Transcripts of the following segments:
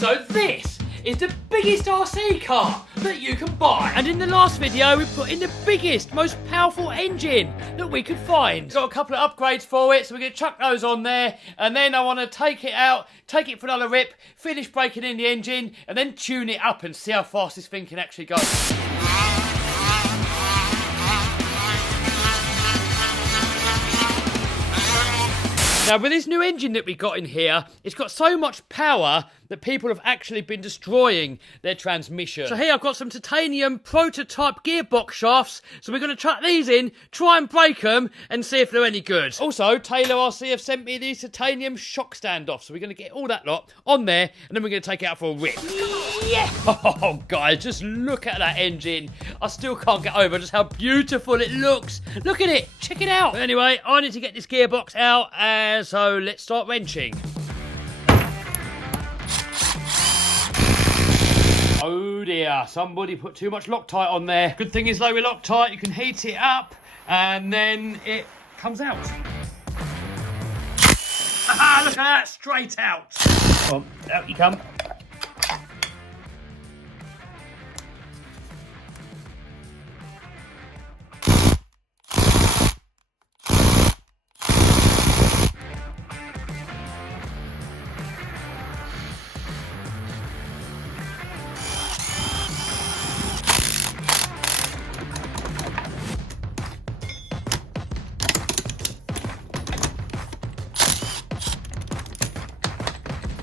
So this is the biggest RC car that you can buy. And in the last video, we put in the biggest, most powerful engine that we could find. Got a couple of upgrades for it, so we're going to chuck those on there. And then I want to take it out, take it for another rip, finish breaking in the engine, and then tune it up and see how fast this thing can actually go. Now, with this new engine that we got in here, it's got so much power that people have actually been destroying their transmission. So here I've got some titanium prototype gearbox shafts, so we're going to chuck these in, try and break them, and see if they're any good. Also, Taylor RC have sent me these titanium shock standoffs, so we're going to get all that lot on there, and then we're going to take it out for a rip. Yeah! Oh, guys, just look at that engine. I still can't get over just how beautiful it looks. Look at it. Check it out. But anyway, I need to get this gearbox out, and so let's start wrenching. Oh dear, somebody put too much Loctite on there. Good thing is though with Loctite, you can heat it up and then it comes out. Aha, look at that, straight out. Come on, out you come.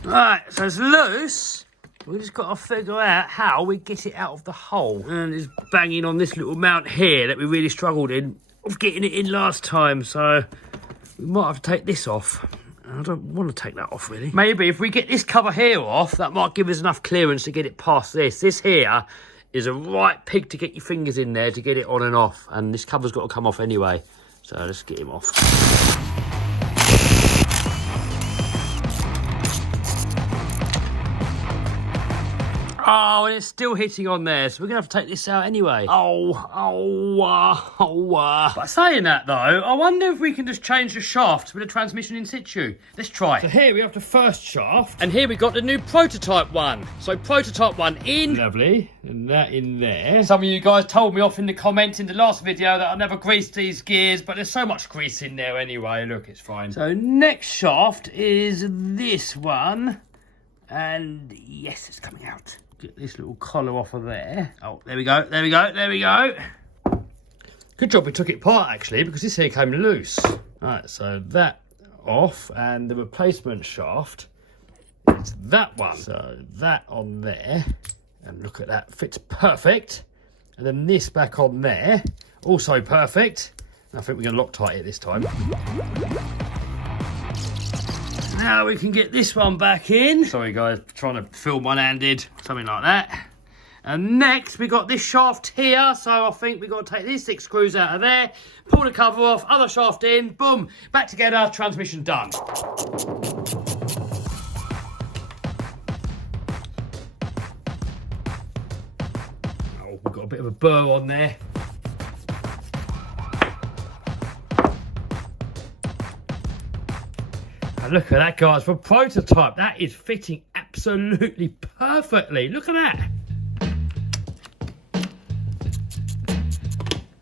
Right, so it's loose. We just got to figure out how we get it out of the hole. And it's banging on this little mount here that we really struggled in of getting it in last time. So we might have to take this off. I don't want to take that off really. Maybe if we get this cover here off, that might give us enough clearance to get it past this. This here is a right pig to get your fingers in there to get it on and off. And this cover's got to come off anyway. So let's get him off. Oh, and it's still hitting on there, so we're going to have to take this out anyway. But saying that, though, I wonder if we can just change the shaft with a transmission in situ. Let's try. So here we have the first shaft. And here we got the new prototype one. So prototype one in. Lovely. And that in there. Some of you guys told me off in the comments in the last video that I never greased these gears, but there's so much grease in there anyway. Look, it's fine. So next shaft is this one. And yes, it's coming out. Get this little collar off of there. Oh, there we go, there we go, there we go. Good job we took it apart, actually, because this here came loose. Right, so that off, and the replacement shaft is that one. So that on there, and look at that, fits perfect. And then this back on there, also perfect. I think we're going to Loctite it this time. Now we can get this one back in. Sorry guys, trying to film one-handed, something like that. And next we got this shaft here, so I think we've got to take these 6 screws out of there, pull the cover off, other shaft in, boom, back together, transmission done. Oh, we've got a bit of a burr on there. Look at that, guys, for prototype, that is fitting absolutely perfectly. Look at that.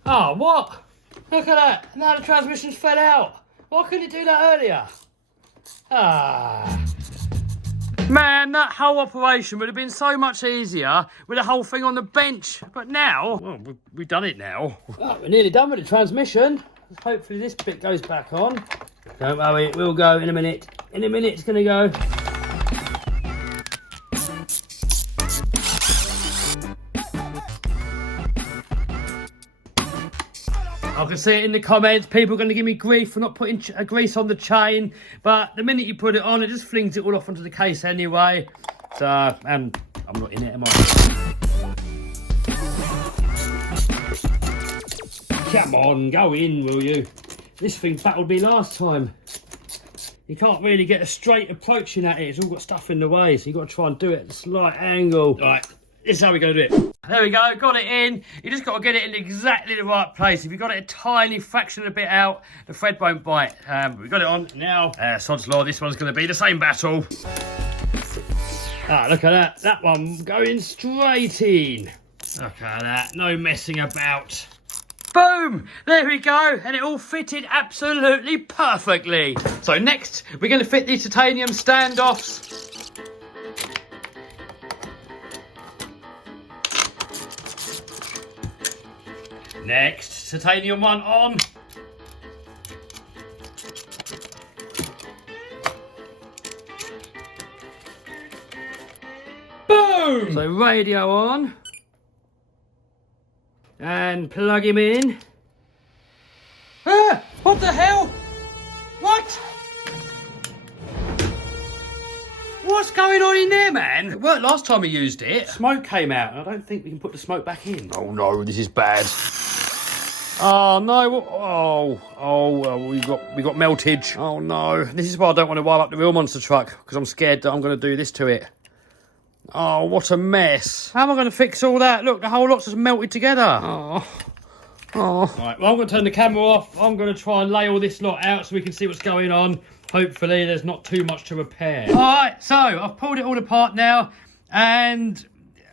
Oh, what? Look at that. Now the transmission's fell out. Why couldn't it do that earlier? Ah. Man, that whole operation would have been so much easier with the whole thing on the bench. But now, well, we've done it now. Oh, we're nearly done with the transmission. Hopefully this bit goes back on. Don't worry, it will go in a minute. In a minute, it's going to go. I can see it in the comments. People are going to give me grief for not putting grease on the chain. But the minute you put it on, it just flings it all off onto the case anyway. So, and I'm not in it, am I? Come on, go in, will you? This thing battled me last time. You can't really get a straight approaching at it. It's all got stuff in the way, so you've got to try and do it at a slight angle. Right, this is how we're going to do it. There we go, got it in. You just got to get it in exactly the right place. If you've got it a tiny fraction of a bit out, the thread won't bite. We've got it on now. Sod's law, this one's going to be the same battle. Ah, look at that. That one going straight in. Look at that. No messing about. Boom! There we go. And it all fitted absolutely perfectly. So next, we're going to fit these titanium standoffs. Next, titanium one on. Boom! So radio on. And plug him in. Ah! What the hell? What? What's going on in there, man? It worked last time we used it. Smoke came out, and I don't think we can put the smoke back in. Oh no, this is bad. Oh no! We got meltage. Oh no! This is why I don't want to wire up the real monster truck, because I'm scared that I'm going to do this to it. Oh, what a mess. How am I going to fix all that? Look, the whole lot's just melted together. Oh. Right, well, I'm going to turn the camera off. I'm going to try and lay all this lot out so we can see what's going on. Hopefully, there's not too much to repair. All right, so I've pulled it all apart now, and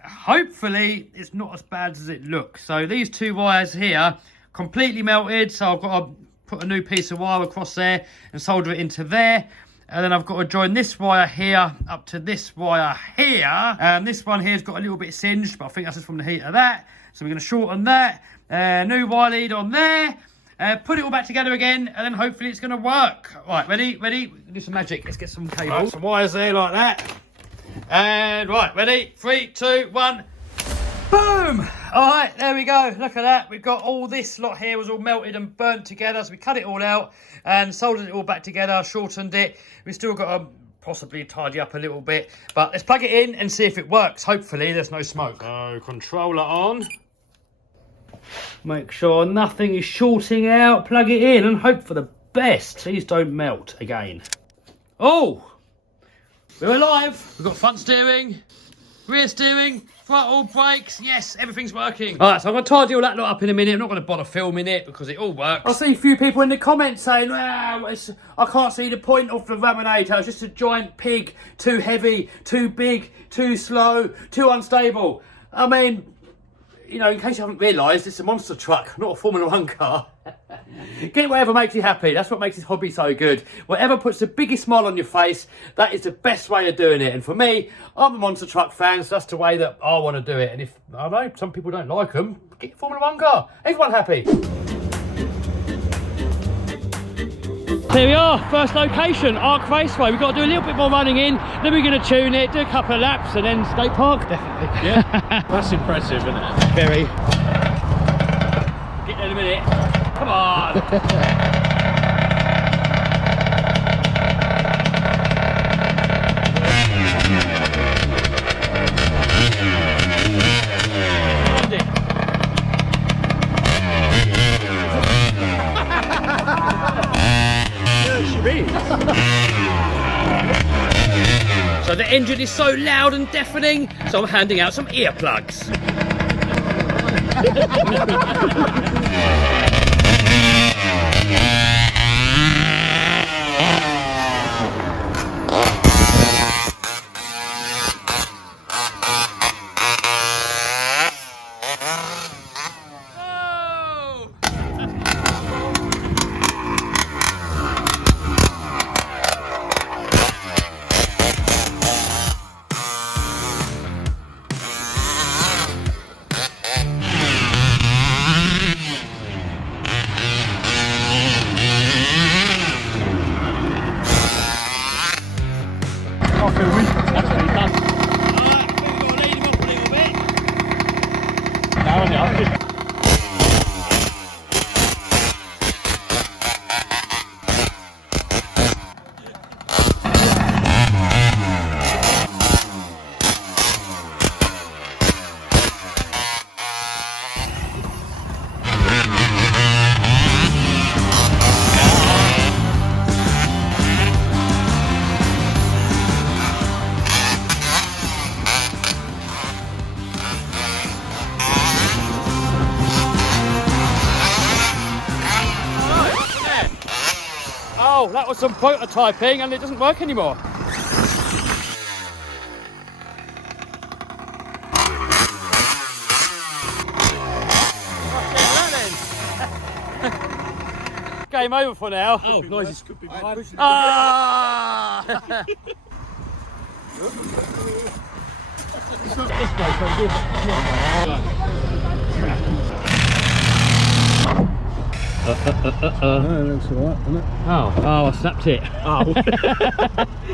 hopefully it's not as bad as it looks. So these two wires here, completely melted, so I've got to put a new piece of wire across there and solder it into there. And then I've got to join this wire here up to this wire here. And this one here's got a little bit singed, but I think that's just from the heat of that. So we're going to shorten that. New wire lead on there. Put it all back together again, and then hopefully it's going to work. Right, ready? Do some magic. Let's get some cables. Right, some wires there like that. And right, ready? 3, 2, 1. Boom! All right, there we go. Look at that. We've got all this lot here was all melted and burnt together. So we cut it all out and soldered it all back together, shortened it. We've still got to possibly tidy up a little bit. But let's plug it in and see if it works. Hopefully there's no smoke. So controller on. Make sure nothing is shorting out. Plug it in and hope for the best. Please don't melt again. Oh! We're alive. We've got front steering, rear steering, throttle, brakes. Yes, everything's working. All right, so I'm going to tidy all that lot up in a minute. I'm not going to bother filming it because it all works. I see a few people in the comments saying, wow, I can't see the point of the Raminator. It's just a giant pig, too heavy, too big, too slow, too unstable. I mean, you know, in case you haven't realised, it's a monster truck, not a Formula 1 car. Get whatever makes you happy. That's what makes this hobby so good. Whatever puts the biggest smile on your face, that is the best way of doing it. And for me, I'm a monster truck fan, so that's the way that I want to do it. And if, I don't know, some people don't like them, get a Formula 1 car. Everyone happy. Here we are, first location, Arc Raceway. We've got to do a little bit more running in, then we're going to tune it, do a couple of laps, and then State Park. Definitely. Yeah, that's impressive, isn't it? Very. Get there in a minute. Come on. So the engine is so loud and deafening, so I'm handing out some earplugs. Oh, that was some prototyping and it doesn't work anymore. game over for now. Oh, noises. Ah! Looks alright, doesn't it? Oh, I snapped it. Oh.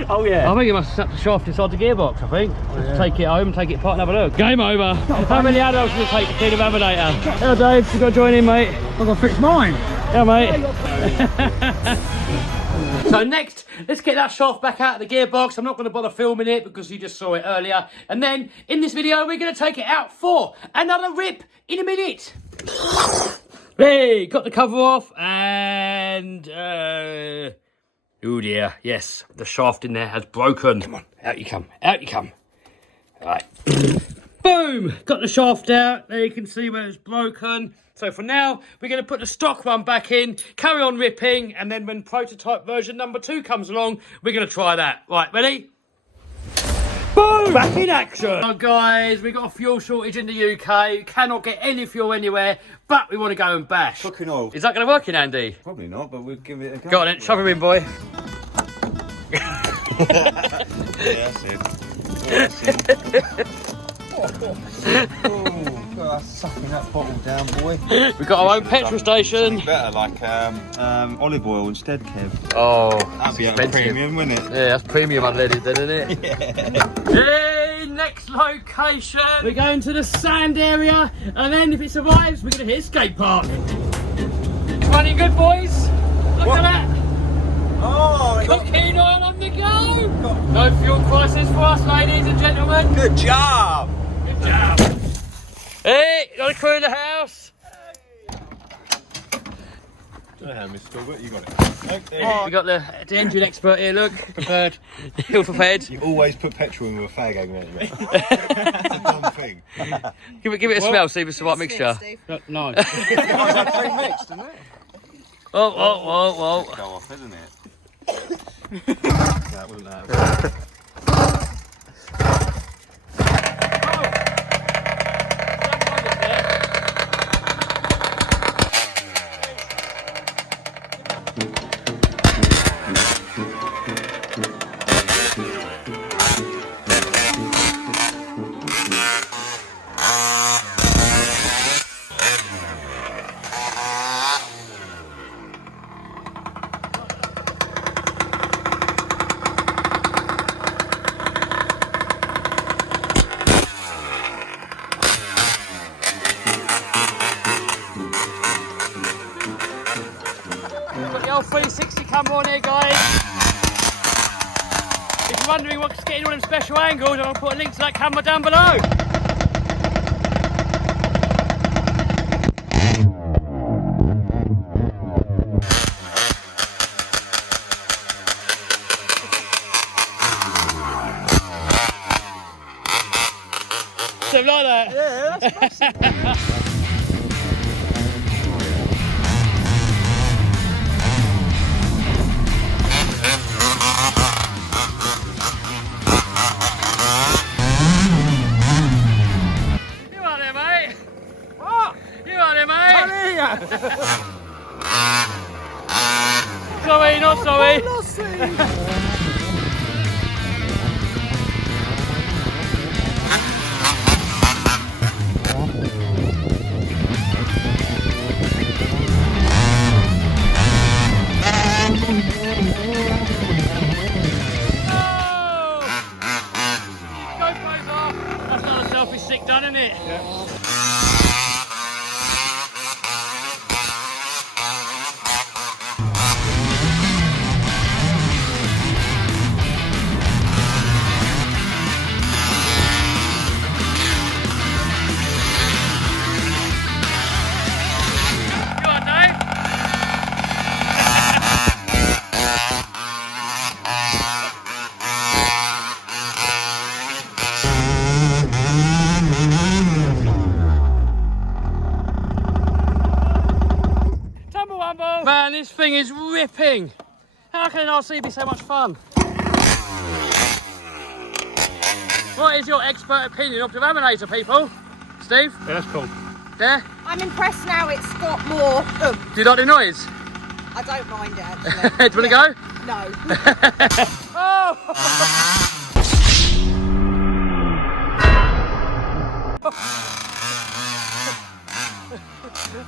Oh yeah. I think you must have snapped the shaft inside the gearbox, I think. Take it home, take it apart and have a look. Game over. How many adults will it take to clean a vaminator? Hello Dave, you got to join in, mate. I've got to fix mine. Yeah, mate. So next, let's get that shaft back out of the gearbox. I'm not going to bother filming it because you just saw it earlier. And then, in this video, we're going to take it out for another rip in a minute. Hey, got the cover off and... oh dear, yes, the shaft in there has broken. Come on, out you come, out you come. All right. Boom, got the shaft out. There you can see where it's broken. So for now, we're going to put the stock one back in, carry on ripping, and then when prototype version number 2 comes along, we're going to try that. Right, ready? Boom! Back in action! Oh guys, we got a fuel shortage in the UK. Cannot get any fuel anywhere, but we want to go and bash. Cooking oil. Is that going to work in, Andy? Probably not, but we'll give it a go. Go on then, shove him in, boy. Yeah, that's it. That's it. Oh, God, sucking that bottle down, boy. We've got our own petrol station. Better like olive oil instead, Kev. Oh, that'd be a expensive. premium, wouldn't it? Yeah, that's premium unleaded then, isn't it? Yeah. Hey, next location. We're going to the sand area, and then if it survives, we're going to hit skate park. It's running good, boys. Look at that. Oh, Cooking oil on the go. No fuel crisis for us, ladies and gentlemen. good job. Good job. Hey, got a crew in the house. Mr. Talbot, you got it. Oh, we got the engine expert here, look. Prepared. Ill prepared. You always put petrol in with a fag hanging out your mouth. It's a dumb thing. Give it a smell, see if it's the right mixture. No. It's pre-mixed, isn't it? Whoa. Go off, isn't it? That wasn't that. Got the old 360 camera on here, guys. If you're wondering what's getting all them special angles, I'll put a link to that camera down below. Something like that. Yeah, that's massive. Sorry, not sorry. GoPro's off. That's not a selfie stick done, isn't it? Yeah. Man, this thing is ripping. How can an RC be so much fun? What is your expert opinion of the laminator, people? Steve? Yeah, that's cool. Yeah? I'm impressed now it's got more oomph. Do you like the noise? I don't mind it actually. Do you want to go? No. Oh!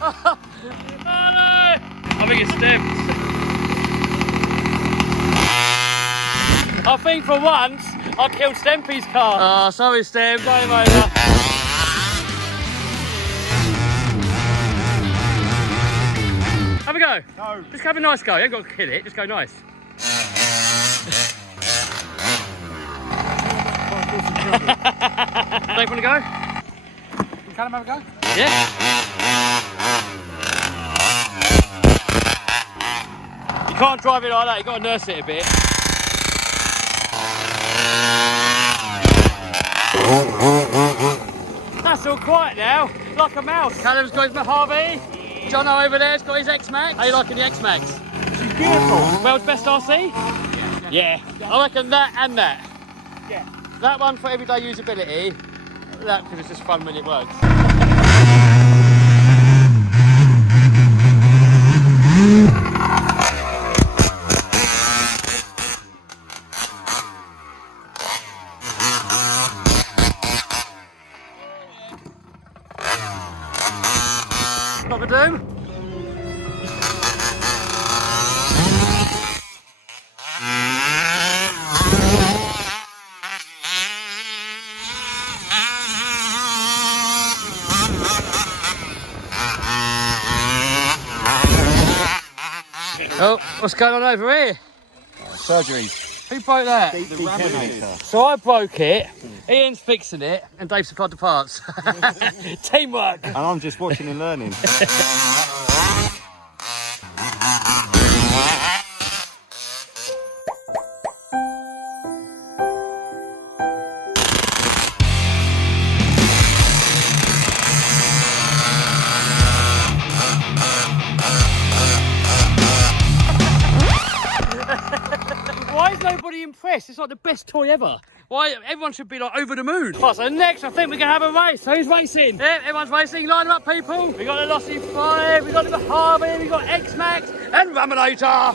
Oh no! I think it's stamped. I think for once I killed Stempy's car. Oh, sorry, Stemp. Game over. Have a go. No. Just have a nice go. You ain't got to kill it. Just go nice. Dave, want to go? Can I have a go? Yeah. You can't drive it like that. You got to nurse it a bit. That's all quiet now, like a mouse. Callum's got his Mojave. Jono over there's got his X-Max. How you liking the X-Max? She's beautiful. World's best RC? Yeah. I reckon that and that. Yeah. That one for everyday usability. That because it's just fun when it works. Not the doom. Oh, what's going on over here? Surgeries. Who broke that? The ram. So I broke it, Ian's fixing it, and Dave supplied the parts. Teamwork! And I'm just watching and learning. Why is nobody impressed? It's like the best toy ever. Why everyone should be like over the moon. Oh, so next I think we're gonna have a race. Who's racing? Yeah, everyone's racing. Line them up, people. We got the Lossy 5, we got the Mojave, we got X-Max and Raminator.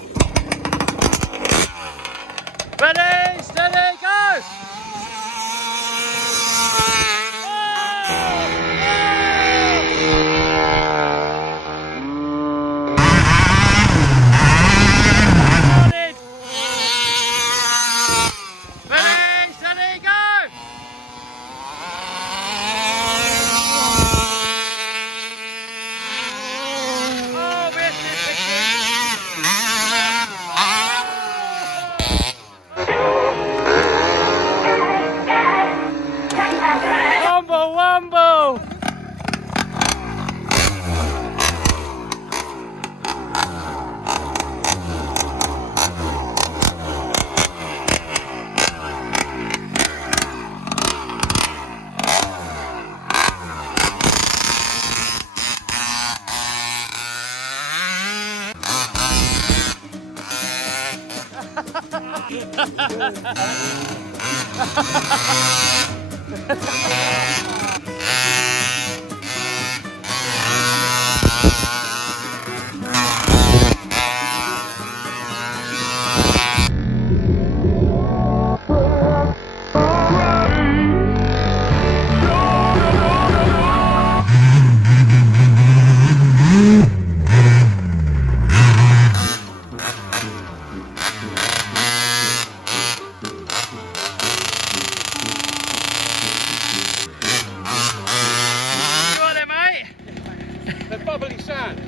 Ready, steady, go! Bubbly sand.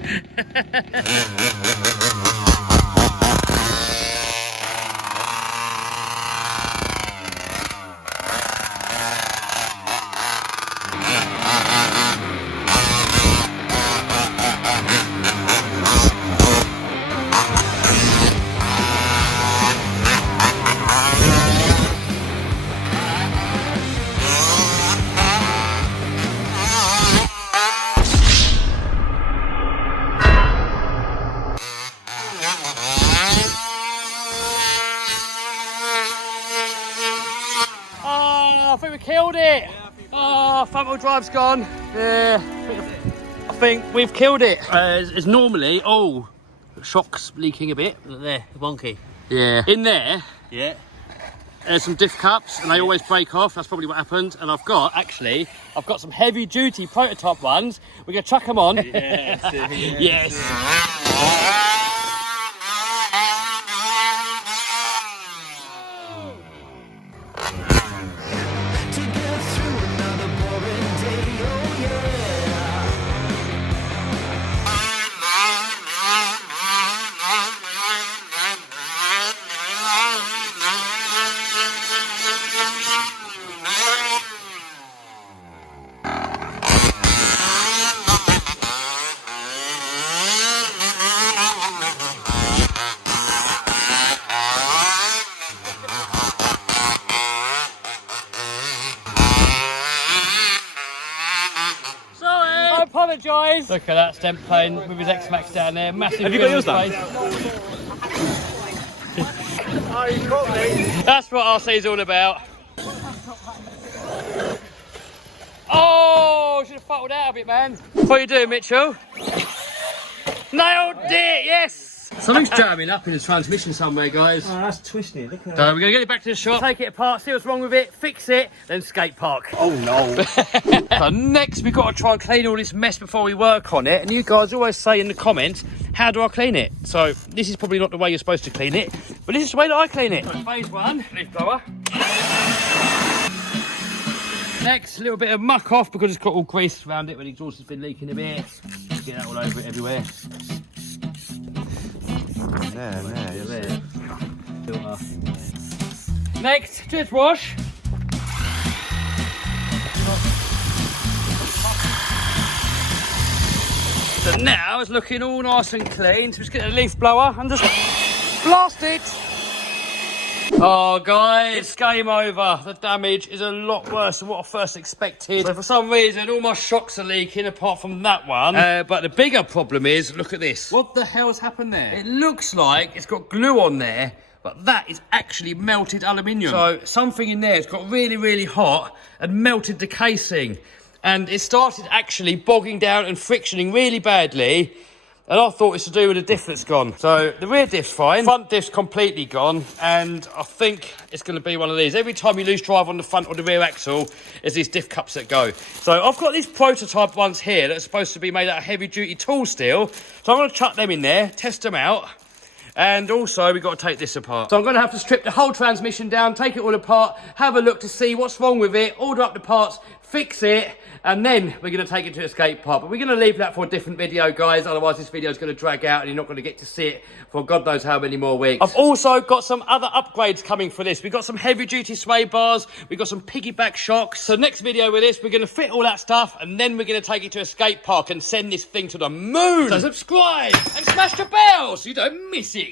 I think we killed it. Oh, front wheel drive's gone. Yeah, I think we've killed it. It's normally, oh, Shocks leaking a bit. Look there, wonky. Yeah. In there, Yeah. there's some diff cups and they always break off. That's probably what happened. And I've got some heavy duty prototype ones. We're gonna chuck them on. Yes. Yes. I apologise. Look at that stem plane with his X-Max down there. Massive. Have you got yours done? That's what RC's all about. Oh, should have fuckled out a bit, man. What are you doing, Mitchell? Nailed it, yes! Something's jamming up in the transmission somewhere, guys. Oh, that's twisted. Look at that. So we're going to get it back to the shop, take it apart, see what's wrong with it, fix it, then skate park. Oh no. So next we've got to try and clean all this mess before we work on it. And you guys always say in the comments, how do I clean it? So this is probably not the way you're supposed to clean it, but this is the way that I clean it. So phase one, leaf blower. Next, a little bit of muck off because it's got all grease around it when the exhaust has been leaking a bit. Get that all over it everywhere. There. Next, just wash. So now it's looking all nice and clean. So just get a leaf blower and just blast it. Oh guys, it's game over. The damage is a lot worse than what I first expected. So for some reason all my shocks are leaking apart from that one. But the bigger problem is, look at this. What the hell's happened there? It looks like it's got glue on there, but that is actually melted aluminium. So something in there has got really, really hot and melted the casing. And it started actually bogging down and frictioning really badly. And I thought it's to do with the diff that's gone. So the rear diff's fine, front diff's completely gone, and I think it's going to be one of these. Every time you lose drive on the front or the rear axle, there's these diff cups that go. So I've got these prototype ones here that are supposed to be made out of heavy duty tool steel. So I'm going to chuck them in there, test them out. And also, we've got to take this apart. So I'm going to have to strip the whole transmission down, take it all apart, have a look to see what's wrong with it, order up the parts, fix it, and then we're going to take it to a skate park. But we're going to leave that for a different video, guys. Otherwise, this video is going to drag out and you're not going to get to see it for God knows how many more weeks. I've also got some other upgrades coming for this. We've got some heavy-duty sway bars. We've got some piggyback shocks. So next video with this, we're going to fit all that stuff, and then we're going to take it to a skate park and send this thing to the moon. So subscribe and smash the bell so you don't miss it.